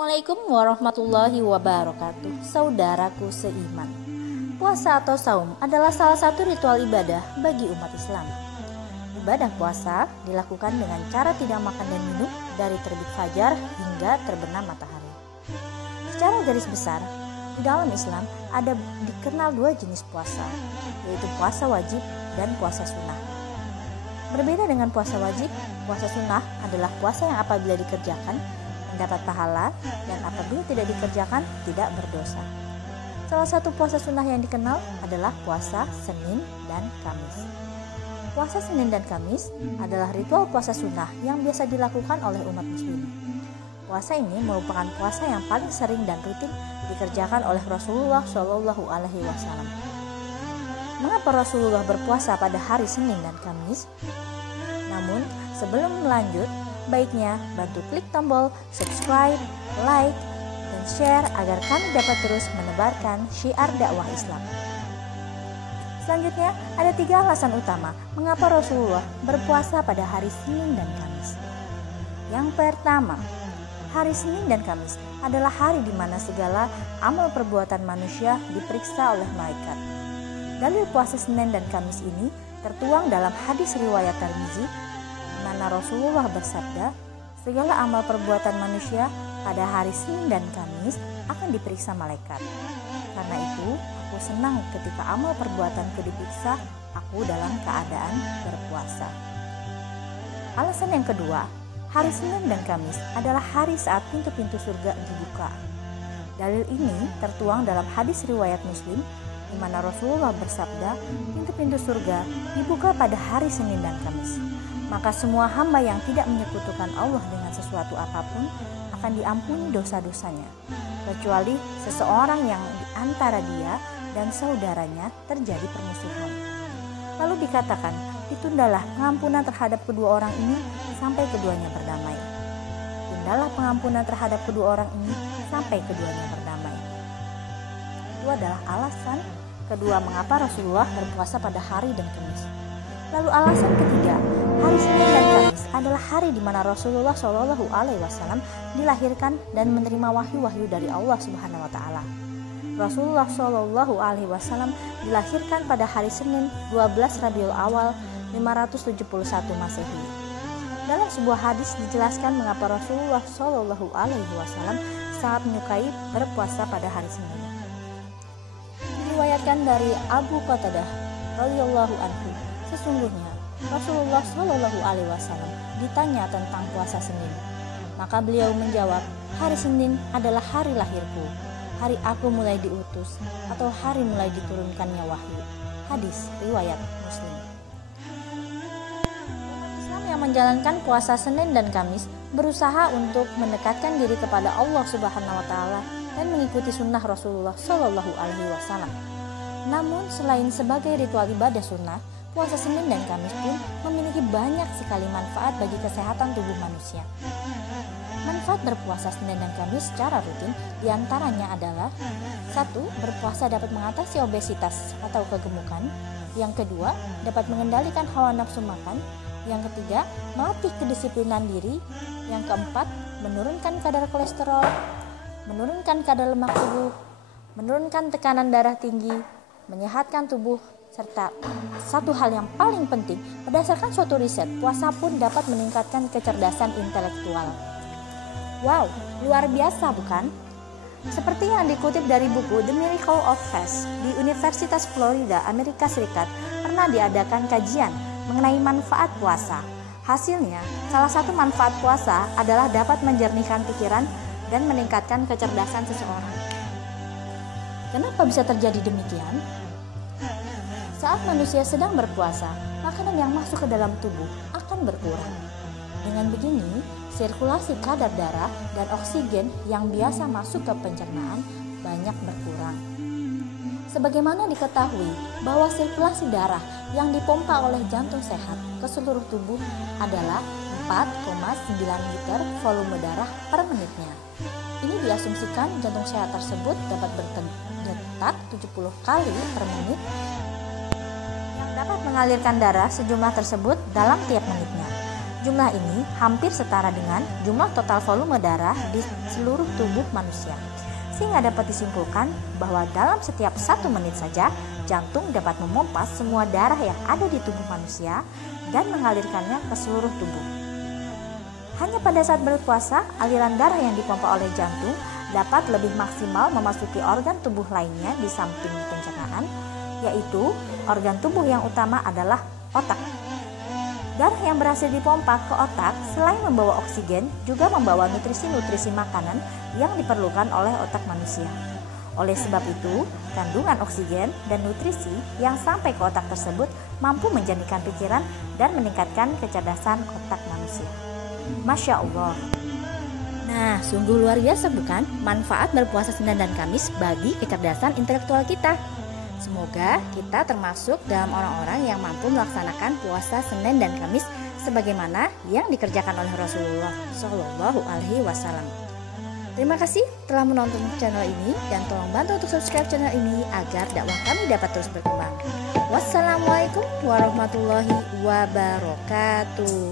Assalamualaikum warahmatullahi wabarakatuh. Saudaraku seiman, puasa atau saum adalah salah satu ritual ibadah bagi umat Islam. Ibadah puasa dilakukan dengan cara tidak makan dan minum dari terbit fajar hingga terbenam matahari. Secara garis besar, di dalam Islam ada dikenal dua jenis puasa, yaitu puasa wajib dan puasa sunnah. Berbeda dengan puasa wajib, puasa sunnah adalah puasa yang apabila dikerjakan mendapat pahala dan apabila tidak dikerjakan tidak berdosa. Salah satu puasa sunnah yang dikenal adalah puasa Senin dan Kamis. Puasa Senin dan Kamis adalah ritual puasa sunnah yang biasa dilakukan oleh umat muslim. Puasa ini merupakan puasa yang paling sering dan rutin dikerjakan oleh Rasulullah Shallallahu Alaihi Wasallam. Mengapa Rasulullah berpuasa pada hari Senin dan Kamis? Namun sebelum lanjut, baiknya bantu klik tombol subscribe, like, dan share agar kami dapat terus menebarkan syiar dakwah Islam. Selanjutnya, ada 3 alasan utama mengapa Rasulullah berpuasa pada hari Senin dan Kamis. Yang pertama, hari Senin dan Kamis adalah hari di mana segala amal perbuatan manusia diperiksa oleh malaikat. Dalil puasa Senin dan Kamis ini tertuang dalam hadis riwayat Tirmizi, di mana Rasulullah bersabda, segala amal perbuatan manusia pada hari Senin dan Kamis akan diperiksa malaikat. Karena itu, aku senang ketika amal perbuatanku diperiksa, aku dalam keadaan berpuasa. Alasan yang kedua, hari Senin dan Kamis adalah hari saat pintu-pintu surga dibuka. Dalil ini tertuang dalam hadis riwayat Muslim, di mana Rasulullah bersabda, pintu-pintu surga dibuka pada hari Senin dan Kamis. Maka semua hamba yang tidak menyekutukan Allah dengan sesuatu apapun akan diampuni dosa-dosanya, kecuali seseorang yang di antara dia dan saudaranya terjadi permusuhan. Lalu dikatakan, ditundalah pengampunan terhadap kedua orang ini sampai keduanya berdamai. Tundalah pengampunan terhadap kedua orang ini sampai keduanya berdamai. Itu adalah alasan kedua mengapa Rasulullah berpuasa pada hari dan Kamis. Lalu alasan ketiga, hari Senin dan Kamis adalah hari di mana Rasulullah Shallallahu Alaihi Wasallam dilahirkan dan menerima wahyu-wahyu dari Allah Subhanahu Wa Taala. Rasulullah Shallallahu Alaihi Wasallam dilahirkan pada hari Senin 12 Rabiul Awal 571 Masehi. Dalam sebuah hadis dijelaskan mengapa Rasulullah Shallallahu Alaihi Wasallam sangat menyukai berpuasa pada hari Senin. Diriwayatkan dari Abu Qatadah radhiyallahu anhu, sesungguhnya Rasulullah Shallallahu Alaihi Wasallam ditanya tentang puasa Senin, maka beliau menjawab, hari Senin adalah hari lahirku, hari aku mulai diutus, atau hari mulai diturunkannya wahyu. Hadis riwayat Muslim. Umat Islam yang menjalankan puasa Senin dan Kamis berusaha untuk mendekatkan diri kepada Allah Subhanahu Wa Taala dan mengikuti sunnah Rasulullah Shallallahu Alaihi Wasallam. Namun selain sebagai ritual ibadah sunnah, puasa Senin dan Kamis pun memiliki banyak sekali manfaat bagi kesehatan tubuh manusia. Manfaat berpuasa Senin dan Kamis secara rutin diantaranya adalah 1. Berpuasa dapat mengatasi obesitas atau kegemukan. Yang kedua, dapat mengendalikan hawa nafsu makan. Yang ketiga, melatih kedisiplinan diri. Yang keempat, menurunkan kadar kolesterol, menurunkan kadar lemak tubuh, menurunkan tekanan darah tinggi, menyehatkan tubuh, serta satu hal yang paling penting, berdasarkan suatu riset, puasa pun dapat meningkatkan kecerdasan intelektual. Wow, luar biasa bukan? Seperti yang dikutip dari buku The Miracle of Fast, di Universitas Florida, Amerika Serikat, pernah diadakan kajian mengenai manfaat puasa. Hasilnya, salah satu manfaat puasa adalah dapat menjernihkan pikiran dan meningkatkan kecerdasan seseorang. Kenapa bisa terjadi demikian? Saat manusia sedang berpuasa, makanan yang masuk ke dalam tubuh akan berkurang. Dengan begini, sirkulasi kadar darah dan oksigen yang biasa masuk ke pencernaan banyak berkurang. Sebagaimana diketahui bahwa sirkulasi darah yang dipompa oleh jantung sehat ke seluruh tubuh adalah 4,9 liter volume darah per menitnya. Ini diasumsikan jantung sehat tersebut dapat berdetak 70 kali per menit, dapat mengalirkan darah sejumlah tersebut dalam tiap menitnya. Jumlah ini hampir setara dengan jumlah total volume darah di seluruh tubuh manusia. Sehingga dapat disimpulkan bahwa dalam setiap 1 menit saja, jantung dapat memompa semua darah yang ada di tubuh manusia dan mengalirkannya ke seluruh tubuh. Hanya pada saat berpuasa, aliran darah yang dipompa oleh jantung dapat lebih maksimal memasuki organ tubuh lainnya di samping pencernaan, yaitu organ tubuh yang utama adalah otak. Darah yang berhasil dipompa ke otak selain membawa oksigen juga membawa nutrisi-nutrisi makanan yang diperlukan oleh otak manusia. Oleh sebab itu, kandungan oksigen dan nutrisi yang sampai ke otak tersebut mampu menjernihkan pikiran dan meningkatkan kecerdasan otak manusia. Masya Allah. Nah, sungguh luar biasa bukan manfaat berpuasa Senin dan Kamis bagi kecerdasan intelektual kita. Semoga kita termasuk dalam orang-orang yang mampu melaksanakan puasa Senin dan Kamis sebagaimana yang dikerjakan oleh Rasulullah Shallallahu Alaihi Wasallam. Terima kasih telah menonton channel ini dan tolong bantu untuk subscribe channel ini agar dakwah kami dapat terus berkembang. Wassalamualaikum warahmatullahi wabarakatuh.